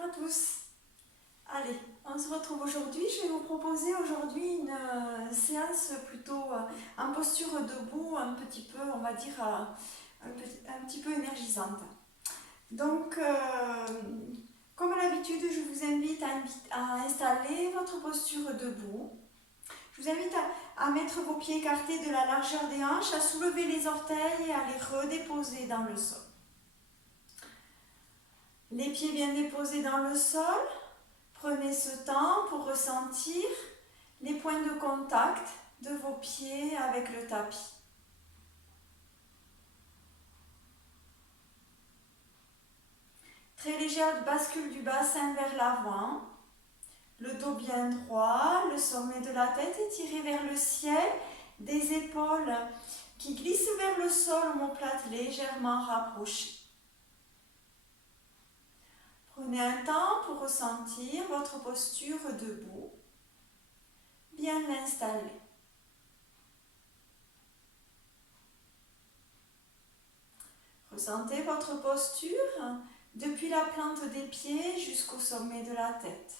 bonjour à tous. Allez, on se retrouve aujourd'hui. Je vais vous proposer aujourd'hui une séance plutôt en posture debout, un petit peu, on va dire, un petit peu énergisante. Donc, comme à l'habitude, je vous invite à installer votre posture debout. Je vous invite à mettre vos pieds écartés de la largeur des hanches, à soulever les orteils et à les redéposer dans le sol. Les pieds bien déposés dans le sol. Prenez ce temps pour ressentir les points de contact de vos pieds avec le tapis. Très légère bascule du bassin vers l'avant. Le dos bien droit, le sommet de la tête étiré vers le ciel, des épaules qui glissent vers le sol, omoplate légèrement rapprochée. Prenez un temps pour ressentir votre posture debout. Bien l'installer. Ressentez votre posture depuis la plante des pieds jusqu'au sommet de la tête.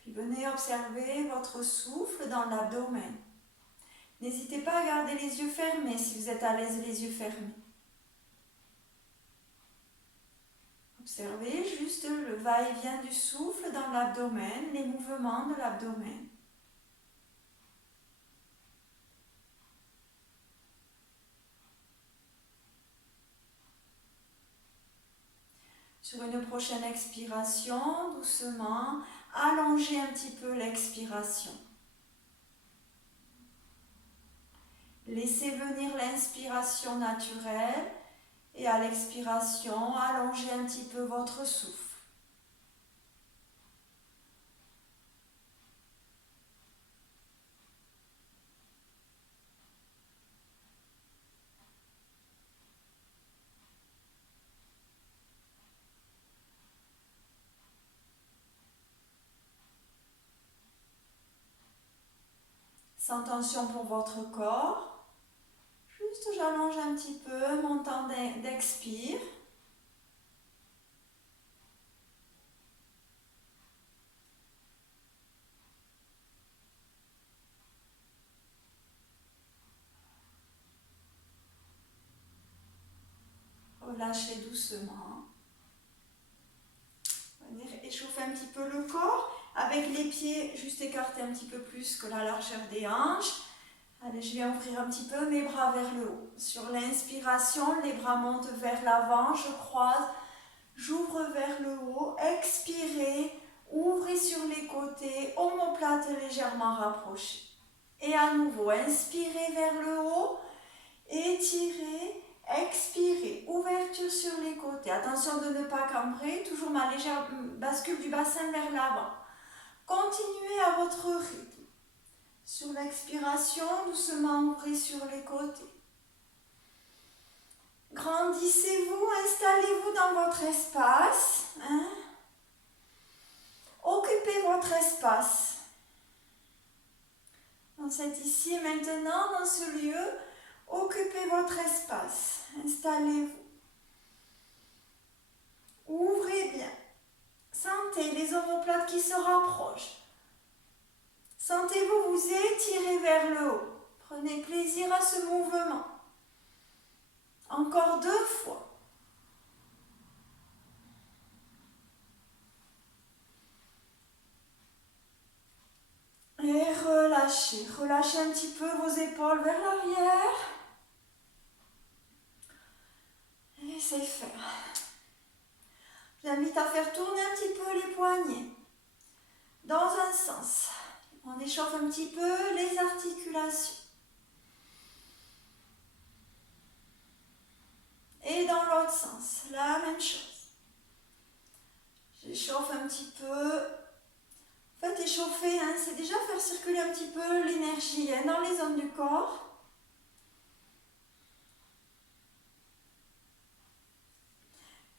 Puis venez observer votre souffle dans l'abdomen. N'hésitez pas à garder les yeux fermés si vous êtes à l'aise les yeux fermés. Observez juste le va-et-vient du souffle dans l'abdomen, les mouvements de l'abdomen. Sur une prochaine expiration, doucement, allongez un petit peu l'expiration. Laissez venir l'inspiration naturelle et à l'expiration, allongez un petit peu votre souffle. Sans tension pour votre corps. Juste j'allonge un petit peu mon temps d'expire. Relâchez doucement. Venir échauffer un petit peu le corps avec les pieds juste écartés un petit peu plus que la largeur des hanches. Allez, je vais ouvrir un petit peu mes bras vers le haut. Sur l'inspiration, les bras montent vers l'avant, je croise, j'ouvre vers le haut. Expirez, ouvrez sur les côtés, omoplate légèrement rapprochée. Et à nouveau, inspirez vers le haut, étirez, expirez, ouverture sur les côtés. Attention de ne pas cambrer, toujours ma légère bascule du bassin vers l'avant. Continuez à votre rythme. Sur l'expiration, doucement ouvrez sur les côtés. Grandissez-vous, installez-vous dans votre espace. Occupez votre espace. Dans cet ici et maintenant, dans ce lieu, occupez votre espace. Installez-vous. Ouvrez bien. Sentez les omoplates qui se rapprochent. Sentez-vous vous étirer vers le haut. Prenez plaisir à ce mouvement. Encore 2 fois. Et relâchez. Relâchez un petit peu vos épaules vers l'arrière. Laissez faire. Je vous invite à faire tourner un petit peu les poignets. Dans un sens. On échauffe un petit peu les articulations. Et dans l'autre sens, la même chose. J'échauffe un petit peu. En fait, échauffer, c'est déjà faire circuler un petit peu l'énergie dans les zones du corps.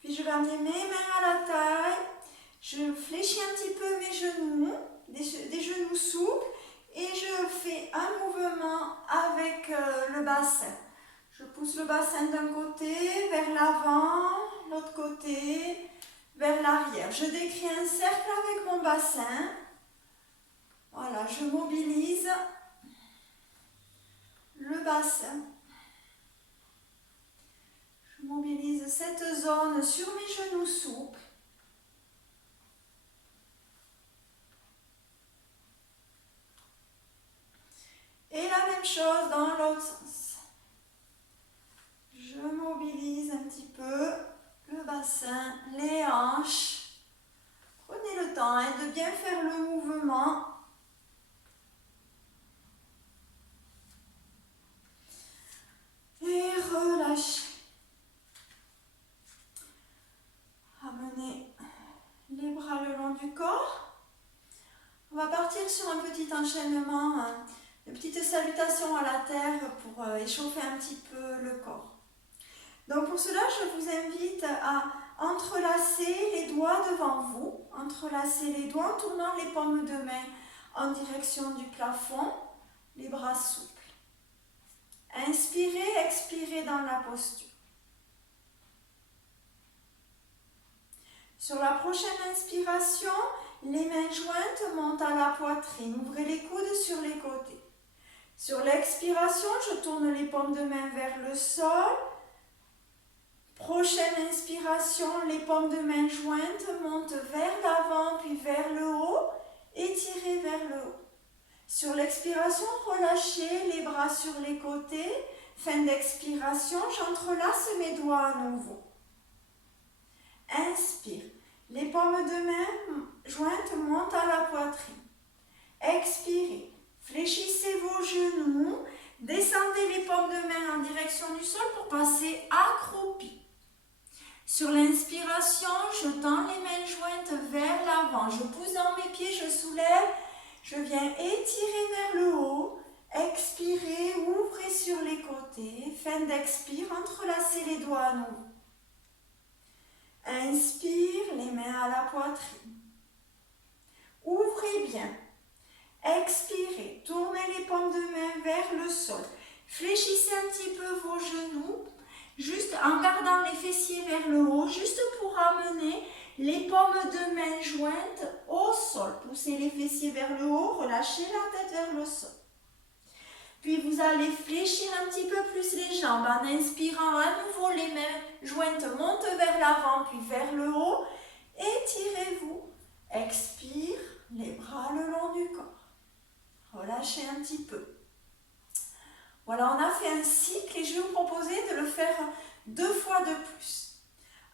Puis je vais amener mes mains à la taille. Je fléchis un petit peu mes genoux, des genoux souples. et je fais un mouvement avec le bassin. Je pousse le bassin d'un côté vers l'avant, l'autre côté vers l'arrière. Je décris un cercle avec mon bassin. Voilà, je mobilise le bassin. Je mobilise cette zone sur mes genoux souples. Et la même chose dans l'autre sens. Je mobilise un petit peu le bassin, les hanches. Prenez le temps de bien faire le mouvement. Et relâchez. Ramenez les bras le long du corps. On va partir sur un petit enchaînement, de petites salutations à la terre pour échauffer un petit peu le corps. Donc pour cela, je vous invite à entrelacer les doigts devant vous, entrelacer les doigts en tournant les paumes de main en direction du plafond, les bras souples. Inspirez, expirez dans la posture. Sur la prochaine inspiration, les mains jointes montent à la poitrine. Ouvrez les coudes sur les côtés. Sur l'expiration, je tourne les paumes de main vers le sol. Prochaine inspiration, les paumes de main jointes montent vers l'avant puis vers le haut. Étirez vers le haut. Sur l'expiration, relâchez les bras sur les côtés. Fin d'expiration, j'entrelace mes doigts à nouveau. Inspire. Les paumes de main jointes montent à la poitrine. Expirez. Fléchissez vos genoux. Descendez les paumes de main en direction du sol pour passer accroupi. Sur l'inspiration, je tends les mains jointes vers l'avant. Je pousse dans mes pieds, je soulève. Je viens étirer vers le haut. Expirez, ouvrez sur les côtés. Fin d'expire, entrelacez les doigts à nouveau. Inspire, les mains à la poitrine. Ouvrez bien. Expirez, tournez les paumes de main vers le sol. Fléchissez un petit peu vos genoux, juste en gardant les fessiers vers le haut, juste pour amener les paumes de main jointes au sol. Poussez les fessiers vers le haut, relâchez la tête vers le sol. Puis vous allez fléchir un petit peu plus les jambes en inspirant à nouveau, les mains jointes montent vers l'avant puis vers le haut. Étirez-vous. Expire, les bras le long du corps. Relâchez un petit peu. Voilà, on a fait un cycle et je vais vous proposer de le faire 2 fois de plus.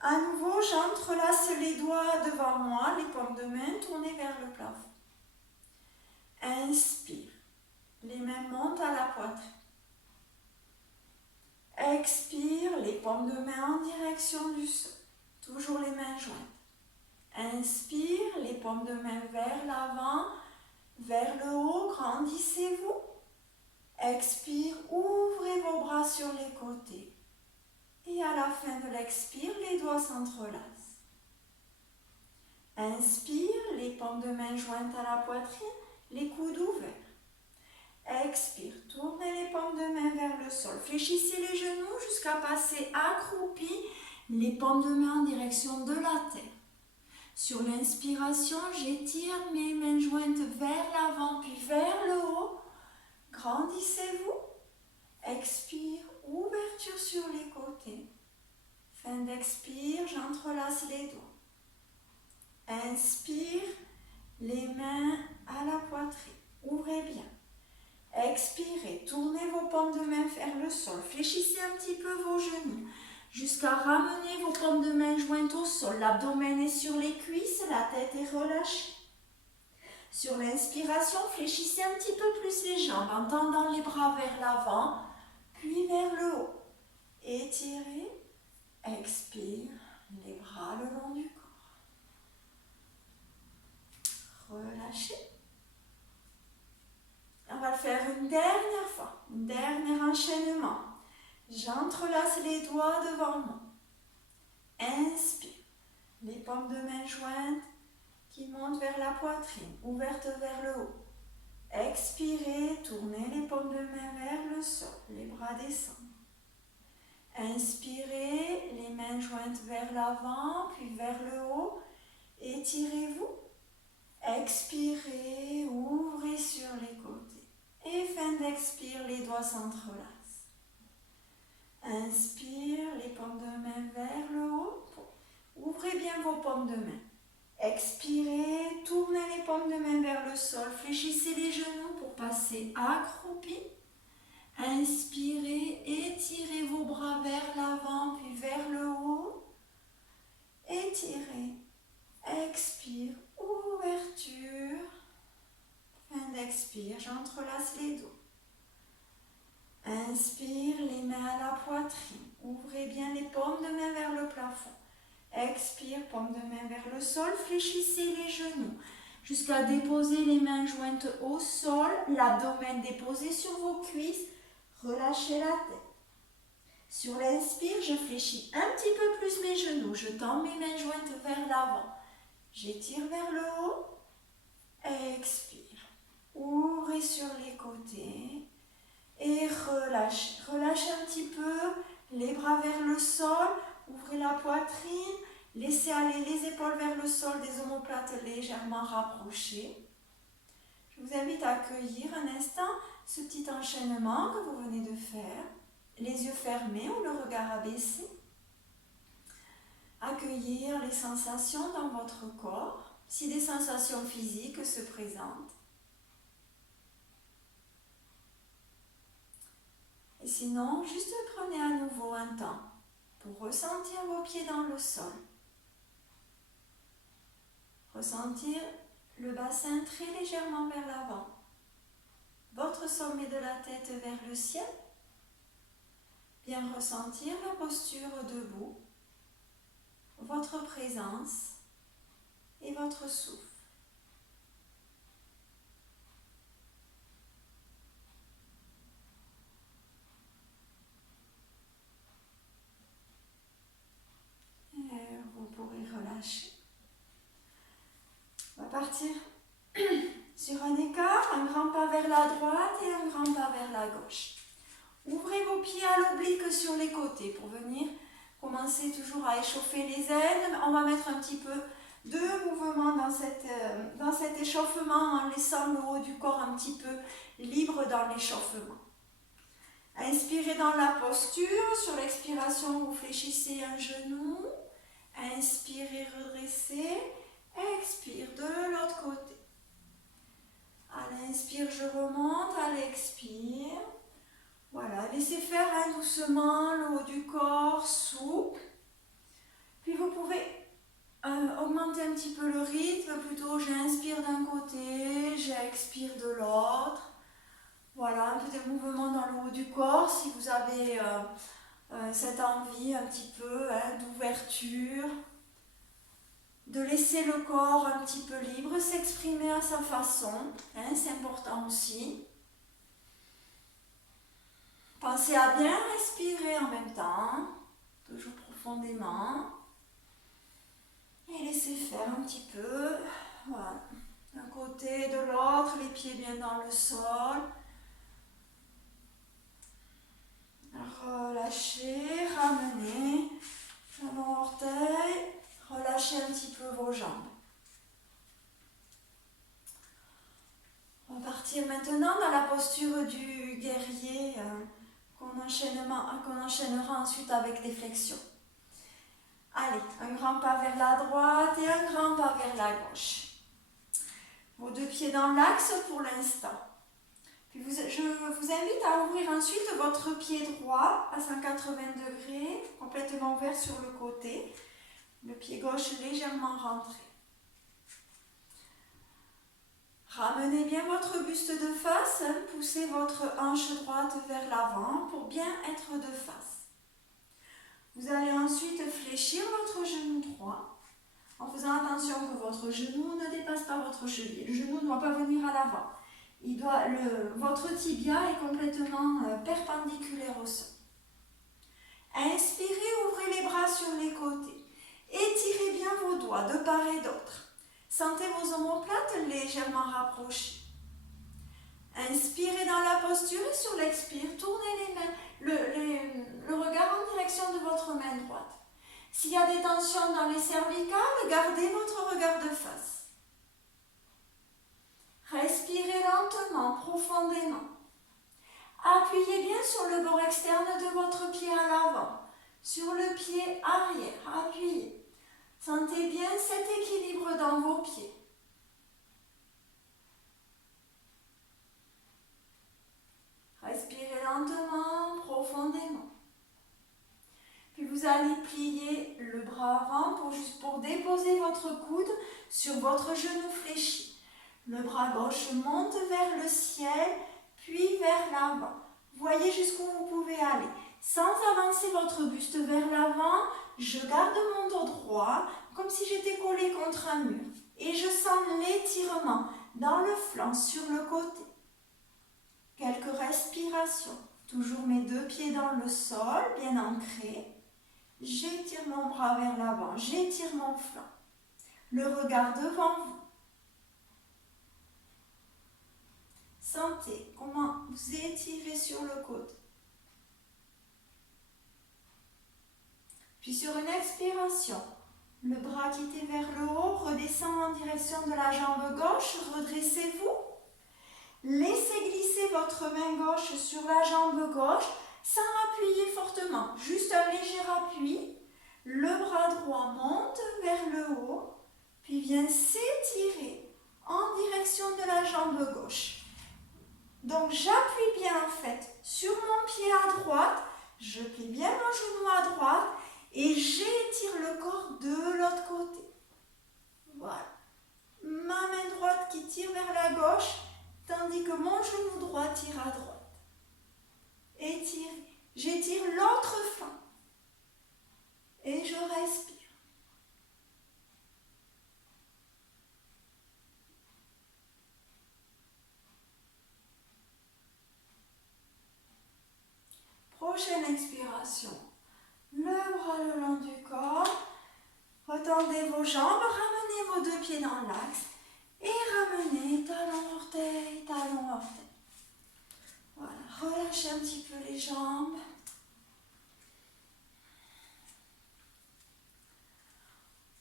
À nouveau, j'entrelace les doigts devant moi, les paumes de main tournées vers le plafond. Inspire. Les mains montent à la poitrine. Expire, les paumes de main en direction du sol. Toujours les mains jointes. Inspire, les paumes de main vers l'avant, vers le haut, grandissez-vous. Expire, ouvrez vos bras sur les côtés. Et à la fin de l'expire, les doigts s'entrelacent. Inspire, les paumes de main jointes à la poitrine, les coudes ouverts. Expire, tournez les paumes de main vers le sol. Fléchissez les genoux jusqu'à passer accroupi, les paumes de main en direction de la terre. Sur l'inspiration, j'étire mes mains jointes vers l'avant puis vers le haut. Grandissez-vous. Expire, ouverture sur les côtés. Fin d'expire, j'entrelace les doigts. Inspire, les mains à la poitrine. Ouvrez bien. Expirez, tournez vos paumes de main vers le sol. Fléchissez un petit peu vos genoux jusqu'à ramener vos paumes de main jointes au sol. L'abdomen est sur les cuisses, la tête est relâchée. Sur l'inspiration, fléchissez un petit peu plus les jambes en tendant les bras vers l'avant, puis vers le haut. Étirez, expire, les bras le long du corps. Relâchez. On va le faire une dernière fois, un dernier enchaînement. J'entrelace les doigts devant moi. Inspire, les paumes de main jointes qui montent vers la poitrine, ouvertes vers le haut. Expirez, tournez les paumes de main vers le sol, les bras descendent. Inspirez, les mains jointes vers l'avant, puis vers le haut. Étirez-vous. Expirez, ouvrez sur les côtés. Et fin d'expire, les doigts s'entrelacent. Inspire, les paumes de main vers le haut. Ouvrez bien vos paumes de main. Expirez, tournez les paumes de main vers le sol. Fléchissez les genoux pour passer accroupi. Inspirez, étirez vos bras vers l'avant puis vers le haut. Étirez, expire, ouverture. Fin d'expire, j'entrelace les dos. Inspire, les mains à la poitrine. Ouvrez bien les paumes de main vers le plafond. Expire, paume de main vers le sol. Fléchissez les genoux jusqu'à déposer les mains jointes au sol. L'abdomen déposé sur vos cuisses. Relâchez la tête. Sur l'inspire, je fléchis un petit peu plus mes genoux. Je tends mes mains jointes vers l'avant. J'étire vers le haut. Expire. Ouvrez sur les côtés. Et relâchez. Relâchez un petit peu les bras vers le sol. Ouvrez la poitrine. Laissez aller les épaules vers le sol, des omoplates légèrement rapprochées. Je vous invite à accueillir un instant ce petit enchaînement que vous venez de faire. Les yeux fermés ou le regard abaissé. Accueillir les sensations dans votre corps, si des sensations physiques se présentent. Et sinon, juste prenez à nouveau un temps pour ressentir vos pieds dans le sol. Ressentir le bassin très légèrement vers l'avant. Votre sommet de la tête vers le ciel. Bien ressentir la posture debout, votre présence et votre souffle. Et vous pourrez relâcher. On va partir sur un écart, un grand pas vers la droite et un grand pas vers la gauche. Ouvrez vos pieds à l'oblique sur les côtés pour venir commencer toujours à échauffer les ailes. On va mettre un petit peu de mouvement dans cet échauffement en laissant le haut du corps un petit peu libre dans l'échauffement. Inspirez dans la posture. Sur l'expiration, vous fléchissez un genou. Inspirez, redressez. Expire de l'autre côté. À l'inspire, je remonte. À l'expire. Voilà, laissez faire doucement le haut du corps, souple. Puis vous pouvez augmenter un petit peu le rythme. Plutôt, j'inspire d'un côté, j'expire de l'autre. Voilà, un peu de mouvement dans le haut du corps. Si vous avez cette envie un petit peu d'ouverture, de laisser le corps un petit peu libre, s'exprimer à sa façon. C'est important aussi. Pensez à bien respirer en même temps, toujours profondément. Et laissez faire un petit peu. Voilà. D'un côté, de l'autre, les pieds bien dans le sol. Relâchez, ramenez. Talon orteil. Relâchez un petit peu vos jambes. On va partir maintenant dans la posture du guerrier qu'on enchaînera ensuite avec des flexions. Allez, un grand pas vers la droite et un grand pas vers la gauche. Vos deux pieds dans l'axe pour l'instant. Puis je vous invite à ouvrir ensuite votre pied droit à 180 degrés, complètement ouvert sur le côté. Le pied gauche légèrement rentré. Ramenez bien votre buste de face, poussez votre hanche droite vers l'avant pour bien être de face. Vous allez ensuite fléchir votre genou droit en faisant attention que votre genou ne dépasse pas votre cheville. Le genou ne doit pas venir à l'avant. Votre tibia est complètement perpendiculaire au sol. Inspirez, ouvrez les bras sur les côtés. Étirez bien vos doigts de part et d'autre. Sentez vos omoplates légèrement rapprochées. Inspirez dans la posture et sur l'expire, tournez les mains, le regard en direction de votre main droite. S'il y a des tensions dans les cervicales, gardez votre regard de face. Respirez lentement, profondément. Appuyez bien sur le bord externe de votre pied à l'avant, sur le pied arrière, appuyez. Sentez bien cet équilibre dans vos pieds. Respirez lentement, profondément. Puis vous allez plier le bras avant pour déposer votre coude sur votre genou fléchi. Le bras gauche monte vers le ciel, puis vers l'avant. Voyez jusqu'où vous pouvez aller. Sans avancer votre buste vers l'avant, je garde mon dos droit, comme si j'étais collée contre un mur. Et je sens l'étirement dans le flanc, sur le côté. Quelques respirations. Toujours mes deux pieds dans le sol, bien ancrés. J'étire mon bras vers l'avant, j'étire mon flanc. Le regard devant vous. Sentez comment vous étirez sur le côté. Puis sur une expiration, le bras qui était vers le haut redescend en direction de la jambe gauche. Redressez-vous. Laissez glisser votre main gauche sur la jambe gauche sans appuyer fortement. Juste un léger appui. Le bras droit monte vers le haut, puis vient s'étirer en direction de la jambe gauche. Donc j'appuie bien en fait sur mon pied à droite, je plie bien mon genou à droite et j'étire le corps de l'autre côté. Voilà. Ma main droite qui tire vers la gauche, tandis que mon genou droit tire à droite. Étirez. J'étire l'autre flanc. Et je respire. Prochaine expiration. Le bras le long du corps. Retendez vos jambes, ramenez vos deux pieds dans l'axe. Et ramenez talon, orteil, talon, orteil. Voilà, relâchez un petit peu les jambes.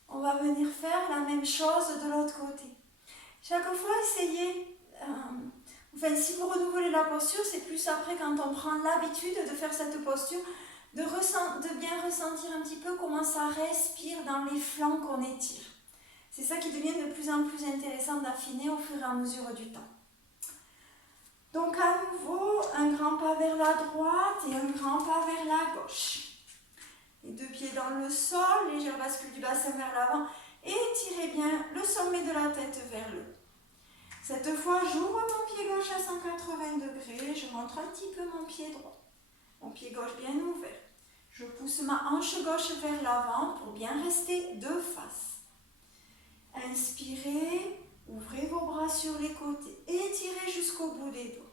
On va venir faire la même chose de l'autre côté. Chaque fois, essayez, si vous renouvelez la posture, c'est plus après quand on prend l'habitude de faire cette posture, de bien ressentir un petit peu comment ça respire dans les flancs qu'on étire. C'est ça qui devient de plus en plus intéressant d'affiner au fur et à mesure du temps. Donc à nouveau, un grand pas vers la droite et un grand pas vers la gauche. Les deux pieds dans le sol, légère bascule du bassin vers l'avant et étirez bien le sommet de la tête vers le haut. Cette fois, j'ouvre mon pied gauche à 180 degrés, je rentre un petit peu mon pied droit. Mon pied gauche bien ouvert. Je pousse ma hanche gauche vers l'avant pour bien rester de face. Inspirez, ouvrez vos bras sur les côtés, étirez jusqu'au bout des doigts.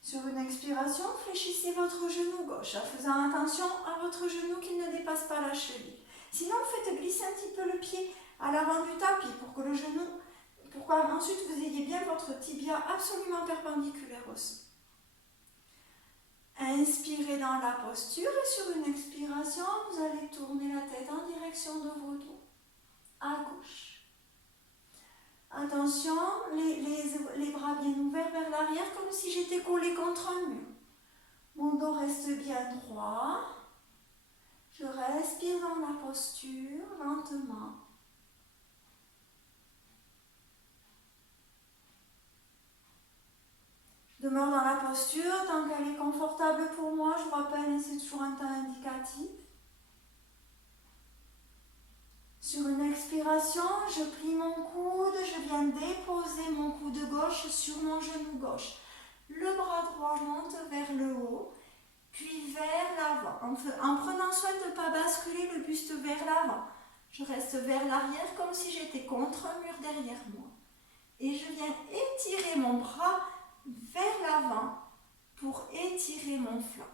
Sur une expiration, fléchissez votre genou gauche en faisant attention à votre genou qui ne dépasse pas la cheville. Sinon, faites glisser un petit peu le pied à l'avant du tapis pour que le genou, ensuite vous ayez bien votre tibia absolument perpendiculaire au sol. Inspirez dans la posture et sur une expiration, vous allez tourner la tête en direction de vos doigts, à gauche. Attention, les bras bien ouverts vers l'arrière comme si j'étais collée contre un mur. Mon dos reste bien droit. Je respire dans la posture lentement. Je demeure dans la posture tant qu'elle est confortable pour moi. Je vous rappelle, c'est toujours un temps indicatif. Sur une expiration, je plie mon coude, je viens déposer mon coude gauche sur mon genou gauche. Le bras droit monte vers le haut, puis vers l'avant, en prenant soin de ne pas basculer le buste vers l'avant. Je reste vers l'arrière comme si j'étais contre un mur derrière moi. Et je viens étirer mon bras vers l'avant pour étirer mon flanc.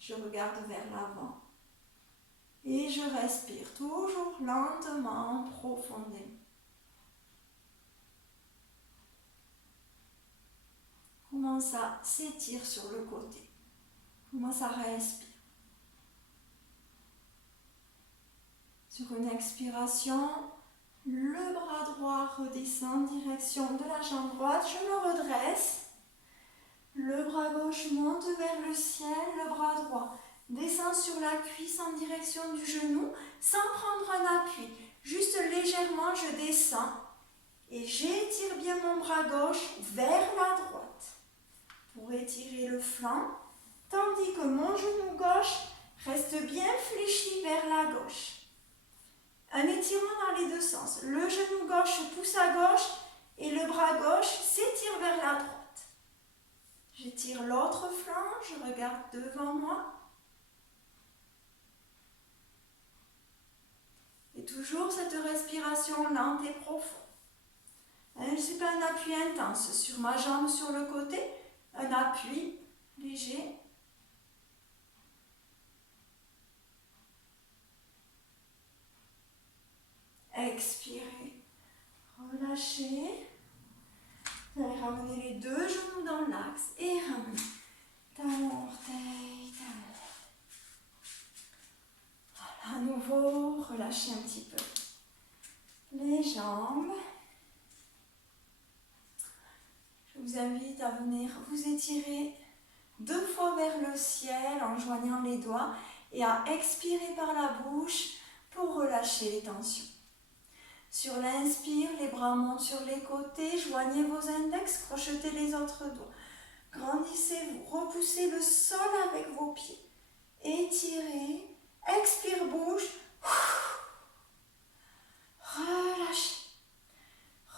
Je regarde vers l'avant. Et je respire toujours lentement, profondément. comment ça s'étire sur le côté. Comment ça respire. Sur une expiration, le bras droit redescend en direction de la jambe droite. Je me redresse. Le bras gauche monte vers le ciel. Le bras droit descend sur la cuisse en direction du genou sans prendre un appui. Juste légèrement, je descends et j'étire bien mon bras gauche vers la droite pour étirer le flanc, tandis que mon genou gauche reste bien fléchi vers la gauche. Un étirement dans les deux sens. Le genou gauche pousse à gauche et le bras gauche s'étire vers la droite. J'étire l'autre flanc, je regarde devant moi. Et toujours cette respiration lente et profonde. Ce n'est pas un appui intense sur ma jambe sur le côté, un appui léger. Expirez, relâchez. Vous allez ramener les deux genoux dans l'axe et ramener talon, orteil, talon. Voilà, à nouveau, relâchez un petit peu les jambes. Je vous invite à venir vous étirer 2 fois vers le ciel en joignant les doigts et à expirer par la bouche pour relâcher les tensions. Sur l'inspire, les bras montent sur les côtés, joignez vos index, crochetez les autres doigts. Grandissez-vous, repoussez le sol avec vos pieds. Étirez, expire, bouge. Relâchez.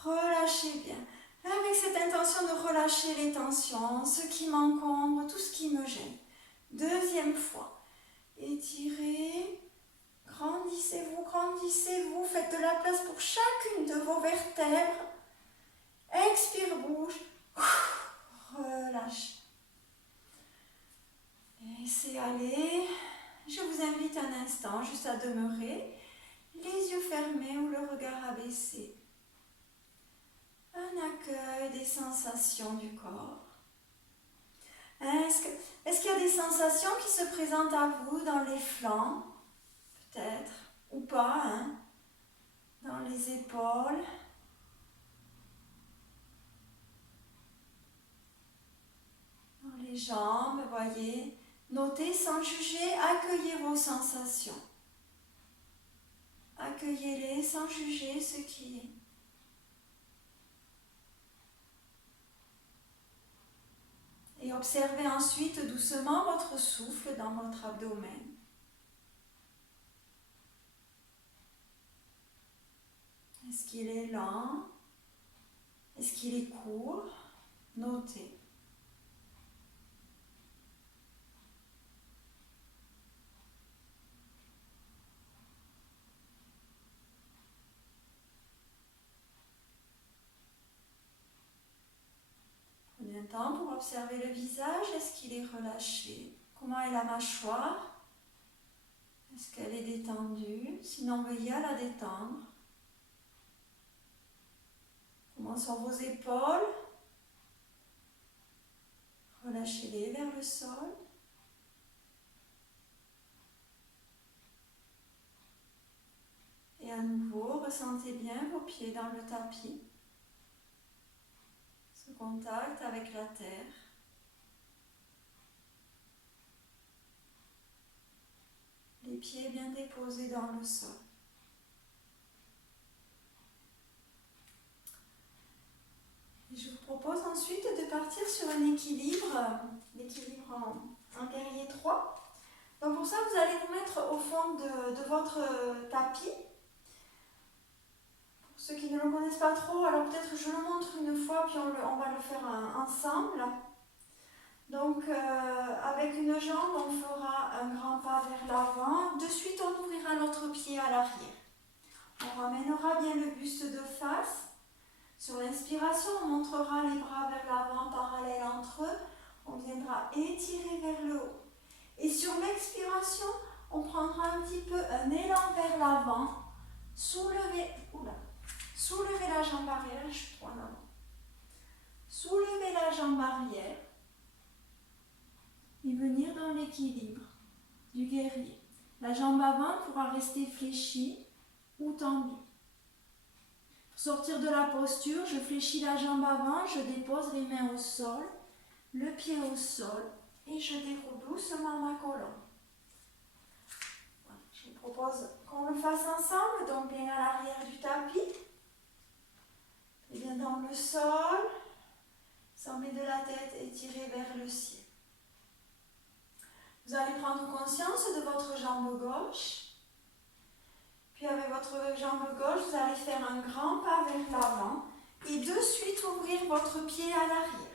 Relâchez bien. Avec cette intention de relâcher les tensions, ce qui m'encombre, tout ce qui me gêne. Deuxième fois. Étirez. Grandissez-vous, grandissez-vous, faites de la place pour chacune de vos vertèbres. Expire, bouge, relâche. Laissez aller. Je vous invite un instant juste à demeurer, les yeux fermés ou le regard abaissé. Un accueil des sensations du corps. Est-ce qu'il y a des sensations qui se présentent à vous dans les flancs? Peut-être, ou pas, hein? Dans les épaules. Dans les jambes, voyez. Notez sans juger, accueillez vos sensations. Accueillez-les sans juger ce qui est. Et observez ensuite doucement votre souffle dans votre abdomen. Est-ce qu'il est lent? Est-ce qu'il est court? Notez. Prenez un temps pour observer le visage. Est-ce qu'il est relâché? Comment est la mâchoire? Est-ce qu'elle est détendue? Sinon, veuillez à la détendre. Comment sont vos épaules? Relâchez-les vers le sol. Et à nouveau, ressentez bien vos pieds dans le tapis. Ce contact avec la terre. Les pieds bien déposés dans le sol. Et je vous propose ensuite de partir sur un équilibre en guerrier 3. Donc pour ça, vous allez vous mettre au fond de votre tapis. Pour ceux qui ne le connaissent pas trop, alors peut-être je le montre une fois, puis on va le faire ensemble. Donc avec une jambe, on fera un grand pas vers l'avant. De suite, on ouvrira l'autre pied à l'arrière. On ramènera bien le buste de face. Sur l'inspiration, on montrera les bras vers l'avant, parallèles entre eux. On viendra étirer vers le haut. Et sur l'expiration, on prendra un petit peu un élan vers l'avant. Soulevez la jambe arrière, je suis en avant. Soulevez la jambe arrière. l'équilibre du guerrier. La jambe avant pourra rester fléchie ou tendue. Pour sortir de la posture, je fléchis la jambe avant, je dépose les mains au sol, le pied au sol et je déroule doucement ma colonne. Voilà, je vous propose qu'on le fasse ensemble, donc bien à l'arrière du tapis, et bien dans le sol, sommet de la tête étiré vers le ciel. Vous allez prendre conscience de votre jambe gauche. Puis avec votre jambe gauche, vous allez faire un grand pas vers l'avant et de suite ouvrir votre pied à l'arrière.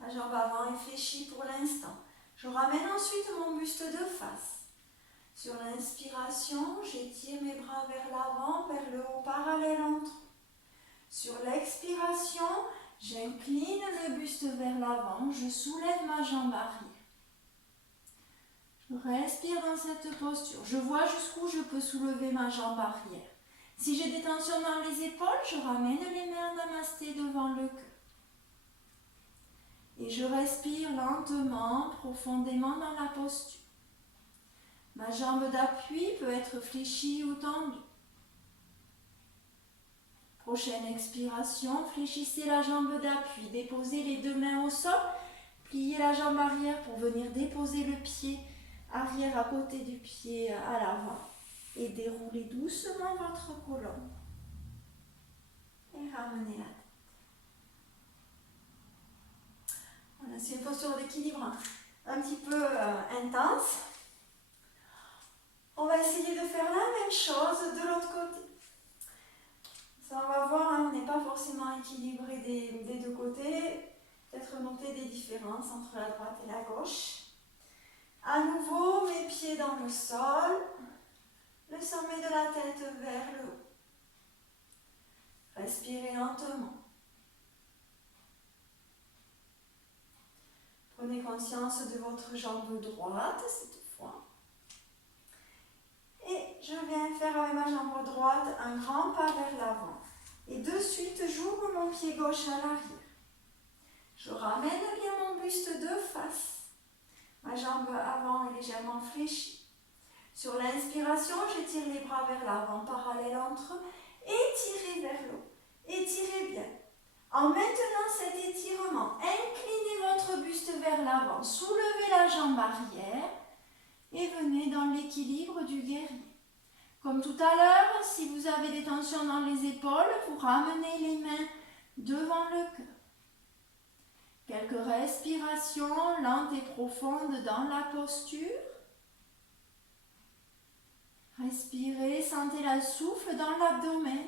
La jambe avant est fléchie pour l'instant. Je ramène ensuite mon buste de face. Sur l'inspiration, j'étire mes bras vers l'avant, vers le haut parallèle entre eux. Sur l'expiration, j'incline le buste vers l'avant, je soulève ma jambe arrière. Je respire dans cette posture. Je vois jusqu'où je peux soulever ma jambe arrière. Si j'ai des tensions dans les épaules, je ramène les mains en namasté devant le cœur. Et je respire lentement, profondément dans la posture. Ma jambe d'appui peut être fléchie ou tendue. Prochaine expiration, fléchissez la jambe d'appui. Déposez les deux mains au sol. Pliez la jambe arrière pour venir déposer le pied arrière à côté du pied à l'avant et déroulez doucement votre colonne et ramenez la tête. Voilà, c'est une posture d'équilibre un petit peu intense. On va essayer de faire la même chose de l'autre côté. Ça, on va voir, on n'est pas forcément équilibré des deux côtés. Peut-être noter des différences entre la droite et la gauche. À nouveau, mes pieds dans le sol, le sommet de la tête vers le haut. Respirez lentement. Prenez conscience de votre jambe droite cette fois. Et je viens faire avec ma jambe droite un grand pas vers l'avant. Et de suite, j'ouvre mon pied gauche à l'arrière. Je ramène bien mon buste de face. Ma jambe avant est légèrement fléchie. Sur l'inspiration, j'étire les bras vers l'avant, parallèles entre eux. Étirez vers le haut. Étirez bien. En maintenant cet étirement, inclinez votre buste vers l'avant. Soulevez la jambe arrière et venez dans l'équilibre du guerrier. Comme tout à l'heure, si vous avez des tensions dans les épaules, vous ramenez les mains devant le cœur. Quelques respirations lentes et profondes dans la posture. Respirez, sentez le souffle dans l'abdomen.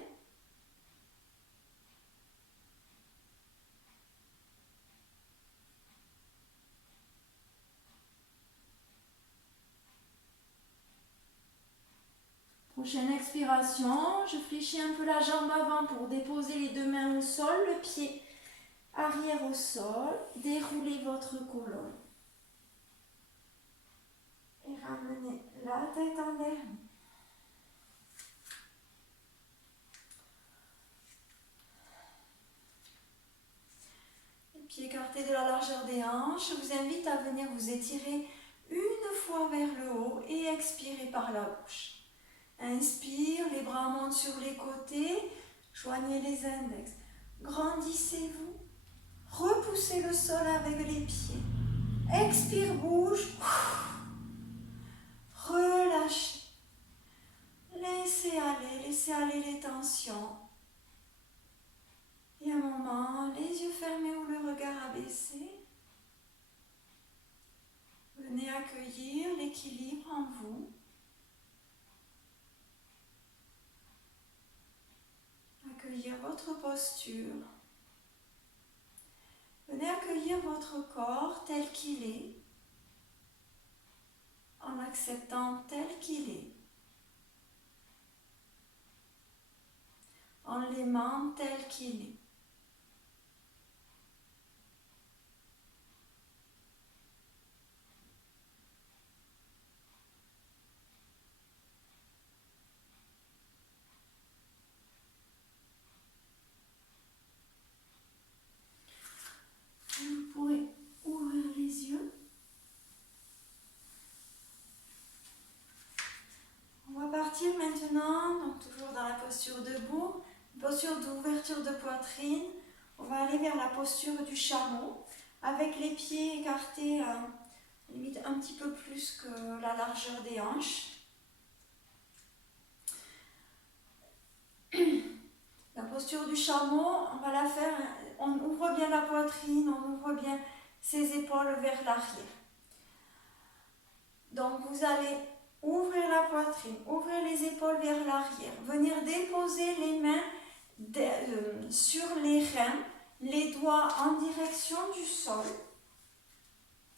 Prochaine expiration, je fléchis un peu la jambe avant pour déposer les deux mains au sol, le pied arrière au sol, déroulez votre colonne et ramenez la tête en dernier. Les pieds écartés de la largeur des hanches, je vous invite à venir vous étirer une fois vers le haut et expirer par la bouche. Inspire, les bras montent sur les côtés, joignez les index, grandissez-vous. Repoussez le sol avec les pieds. Expire, bouge. Relâchez. Laissez aller les tensions. Et un moment, les yeux fermés ou le regard abaissé. Venez accueillir l'équilibre en vous. Accueillir votre posture. Venez accueillir votre corps tel qu'il est, en l'acceptant tel qu'il est, en l'aimant tel qu'il est. Vous pourrez ouvrir les yeux. maintenant, donc toujours dans la posture debout, posture d'ouverture de poitrine. On va aller vers la posture du chameau, avec les pieds écartés, limite un petit peu plus que la largeur des hanches. La posture du chameau, on va la faire, on ouvre bien la poitrine, on ouvre bien ses épaules vers l'arrière. Donc vous allez ouvrir la poitrine, ouvrir les épaules vers l'arrière, venir déposer les mains sur les reins, les doigts en direction du sol,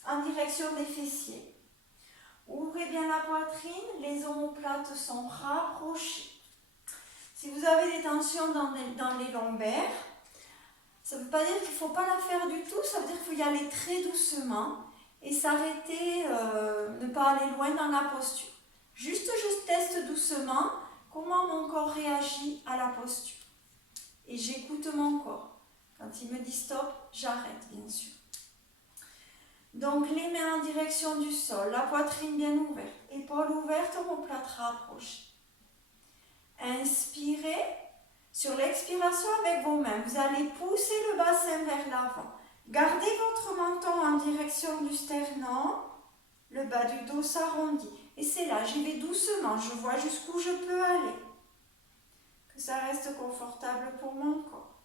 en direction des fessiers. Ouvrez bien la poitrine, les omoplates sont rapprochées. Si vous avez des tensions dans les lombaires, ça ne veut pas dire qu'il ne faut pas la faire du tout, ça veut dire qu'il faut y aller très doucement et s'arrêter, ne pas aller loin dans la posture. Juste je teste doucement comment mon corps réagit à la posture. Et j'écoute mon corps. Quand il me dit stop, j'arrête bien sûr. Donc les mains en direction du sol, la poitrine bien ouverte, épaules ouvertes, omoplates rapprochées. Inspirez. Sur l'expiration avec vos mains, vous allez pousser le bassin vers l'avant. Gardez votre menton en direction du sternum, le bas du dos s'arrondit. Et c'est là, j'y vais doucement, je vois jusqu'où je peux aller. Que ça reste confortable pour mon corps.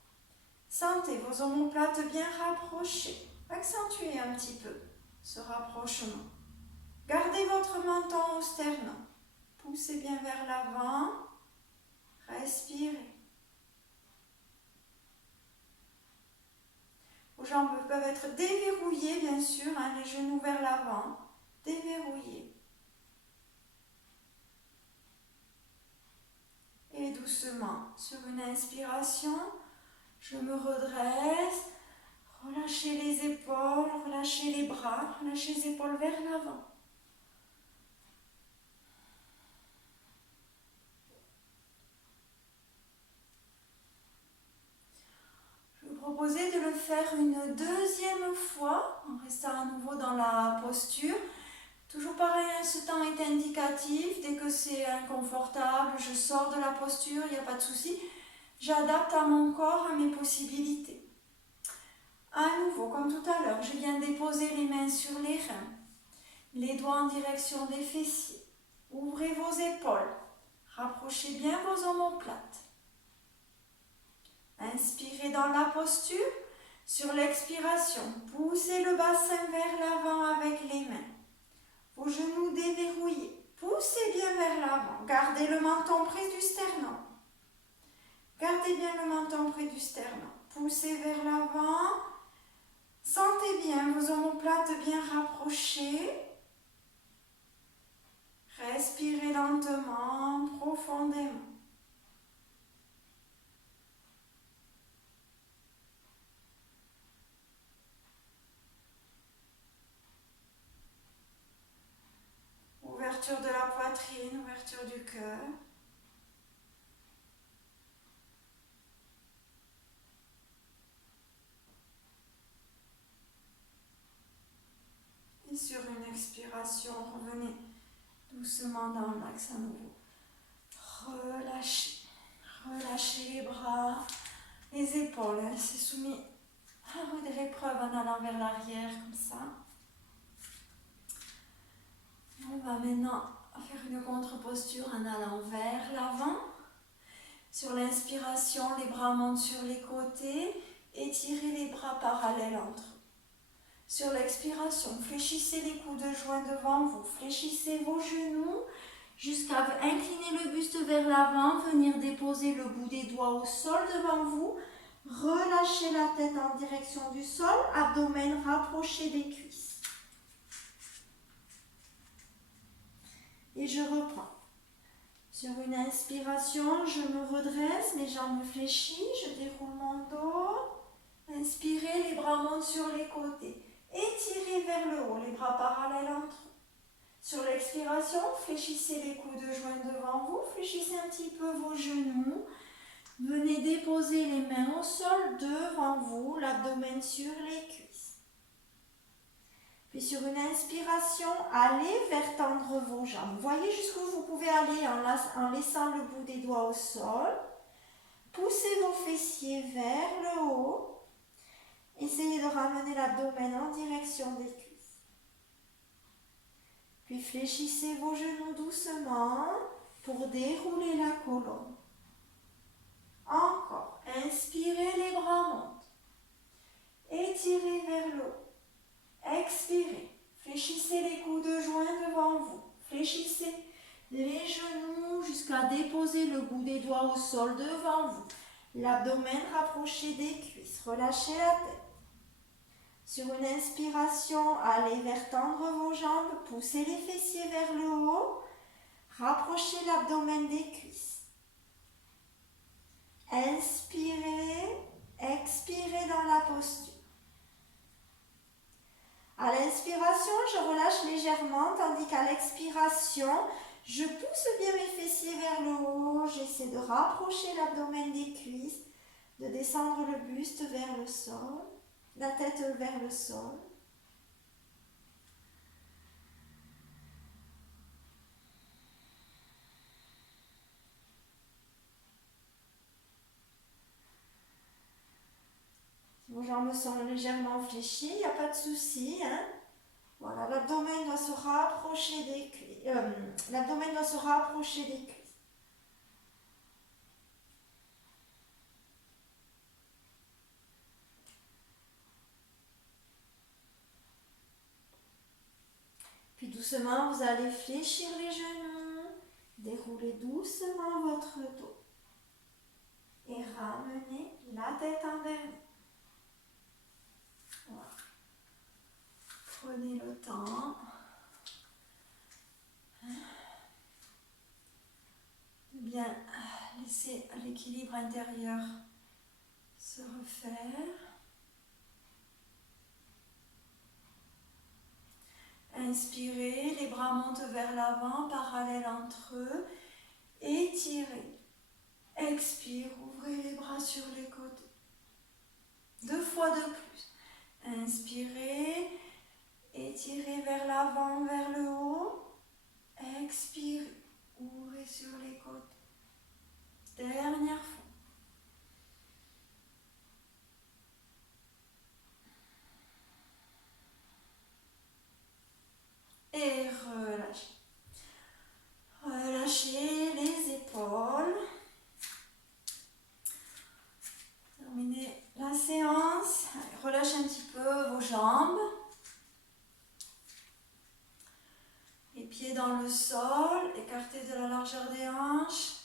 Sentez vos omoplates bien rapprochées. Accentuez un petit peu ce rapprochement. Gardez votre menton au sternum. Poussez bien vers l'avant. Respirez. Vos jambes peuvent être déverrouillées, bien sûr, les genoux vers l'avant, déverrouillés. Et doucement, sur une inspiration, je me redresse, relâchez les épaules, relâchez les bras, relâchez les épaules vers l'avant. Proposer de le faire une deuxième fois en restant à nouveau dans la posture. Toujours pareil, ce temps est indicatif. Dès que c'est inconfortable, je sors de la posture, il n'y a pas de souci. J'adapte à mon corps, à mes possibilités. À nouveau, comme tout à l'heure, je viens déposer les mains sur les reins, les doigts en direction des fessiers. Ouvrez vos épaules, rapprochez bien vos omoplates. Inspirez dans la posture. Sur l'expiration, poussez le bassin vers l'avant avec les mains. Vos genoux déverrouillés. Poussez bien vers l'avant. Gardez le menton près du sternum. Gardez bien le menton près du sternum. Poussez vers l'avant. Sentez bien vos omoplates bien rapprochées. Respirez lentement, profondément. Ouverture de la poitrine, ouverture du cœur. Et sur une expiration, revenez doucement dans l'axe à nouveau. Relâchez. Relâchez les bras, les épaules. C'est soumis à rude épreuve en allant vers l'arrière comme ça. On va maintenant faire une contre-posture en allant vers l'avant. Sur l'inspiration, les bras montent sur les côtés. Étirez les bras parallèles entre eux. Sur l'expiration, fléchissez les coudes de joint devant vous. Fléchissez vos genoux jusqu'à incliner le buste vers l'avant. Venir déposer le bout des doigts au sol devant vous. Relâchez la tête en direction du sol. Abdomen rapproché des cuisses. Et je reprends. Sur une inspiration, je me redresse, mes jambes fléchissent, je déroule mon dos. Inspirez, les bras montent sur les côtés. Étirez vers le haut, les bras parallèles entre eux. Sur l'expiration, fléchissez les coudes de joint devant vous, fléchissez un petit peu vos genoux. Venez déposer les mains au sol devant vous, l'abdomen sur les cuisses. Puis sur une inspiration, allez vers tendre vos jambes. Voyez jusqu'où vous pouvez aller en laissant le bout des doigts au sol. Poussez vos fessiers vers le haut. Essayez de ramener l'abdomen en direction des cuisses. Puis fléchissez vos genoux doucement pour dérouler la colonne. Encore. Inspirez, les bras montent. Étirez vers le haut. Expirez. Fléchissez les coudes joints devant vous. Fléchissez les genoux jusqu'à déposer le bout des doigts au sol devant vous. L'abdomen rapproché des cuisses. Relâchez la tête. Sur une inspiration, allez vers tendre vos jambes. Poussez les fessiers vers le haut. Rapprochez l'abdomen des cuisses. Inspirez, expirez dans la posture. À l'inspiration, je relâche légèrement, tandis qu'à l'expiration, je pousse bien mes fessiers vers le haut. J'essaie de rapprocher l'abdomen des cuisses, de descendre le buste vers le sol, la tête vers le sol. Vos jambes sont légèrement fléchies, il n'y a pas de souci. Voilà, l'abdomen doit se rapprocher des cuisses. L'abdomen doit se rapprocher des cuisses. Puis doucement, vous allez fléchir les genoux, dérouler doucement votre dos et ramener la tête en dernier. Voilà. Prenez le temps de bien laisser l'équilibre intérieur se refaire. Inspirez, les bras montent vers l'avant, parallèles entre eux. Étirez. Expire, ouvrez les bras sur les côtés. 2 fois de plus. Inspirez, étirez vers l'avant, vers le haut. Expirez, ouvrez sur les côtés. Dernière fois. Et relâchez. Relâchez les épaules. Terminez la séance. Allez, relâchez un petit peu vos jambes. Les pieds dans le sol, écartés de la largeur des hanches.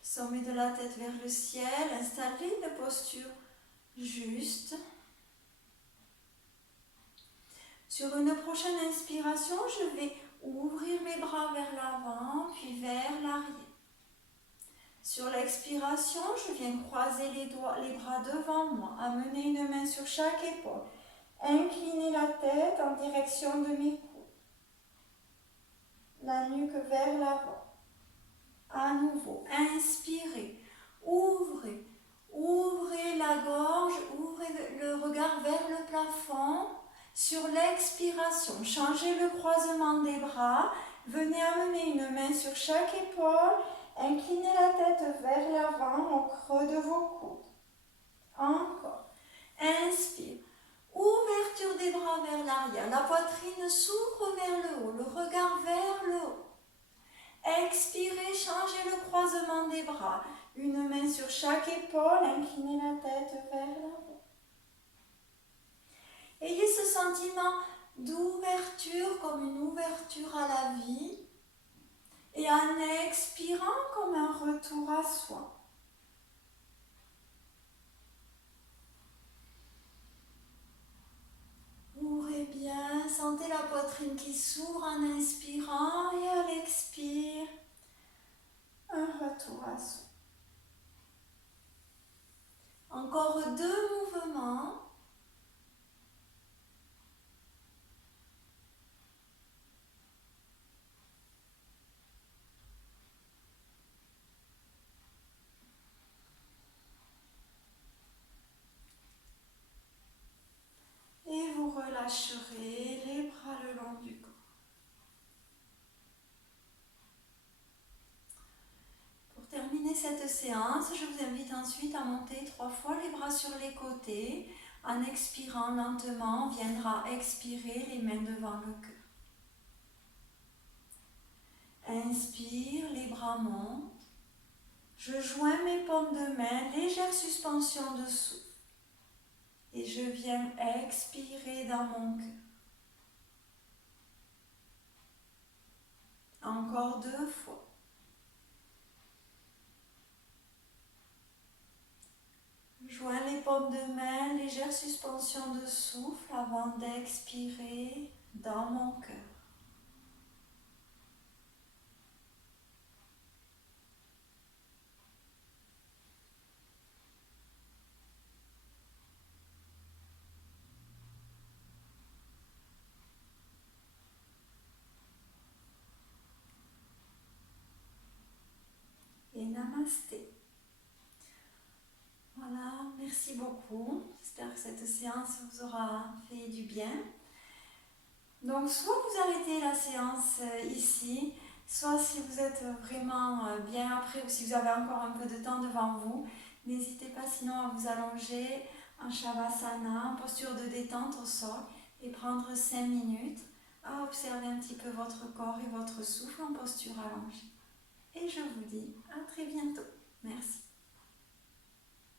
Le sommet de la tête vers le ciel. Installez une posture juste. Sur une prochaine inspiration, je vais ouvrir mes bras vers l'avant, puis vers l'arrière. Sur l'expiration, je viens croiser les bras devant moi, amener une main sur chaque épaule. Incliner la tête en direction de mes coudes. La nuque vers l'avant. À nouveau, inspirez, ouvrez. Ouvrez la gorge, ouvrez le regard vers le plafond. Sur l'expiration, changez le croisement des bras. Venez amener une main sur chaque épaule. Inclinez la tête vers l'avant au creux de vos coudes. Encore. Inspire. Ouverture des bras vers l'arrière. La poitrine s'ouvre vers le haut. Le regard vers le haut. Expirez, changez le croisement des bras. Une main sur chaque épaule. Inclinez la tête vers l'avant. Ayez ce sentiment d'ouverture comme une ouverture à la vie et en expirant comme un retour à soi. Ouvrez bien, sentez la poitrine qui s'ouvre en inspirant et à l'expire, un retour à soi. Encore 2 mouvements. Et vous relâchez. relâcherez les bras le long du corps. Pour terminer cette séance, je vous invite ensuite à monter 3 fois les bras sur les côtés. En expirant lentement, on viendra expirer les mains devant le cœur. Inspire, les bras montent. Je joins mes paumes de main, légère suspension de souffle. Et je viens expirer dans mon cœur. Encore 2 fois. Joins les paumes de main, légère suspension de souffle avant d'expirer dans mon cœur. Et namasté. Voilà, merci beaucoup. J'espère que cette séance vous aura fait du bien. Donc, soit vous arrêtez la séance ici, soit si vous êtes vraiment bien après ou si vous avez encore un peu de temps devant vous, n'hésitez pas sinon à vous allonger en Shavasana, en posture de détente au sol et prendre 5 minutes à observer un petit peu votre corps et votre souffle en posture allongée. Et je vous dis à très bientôt. Merci.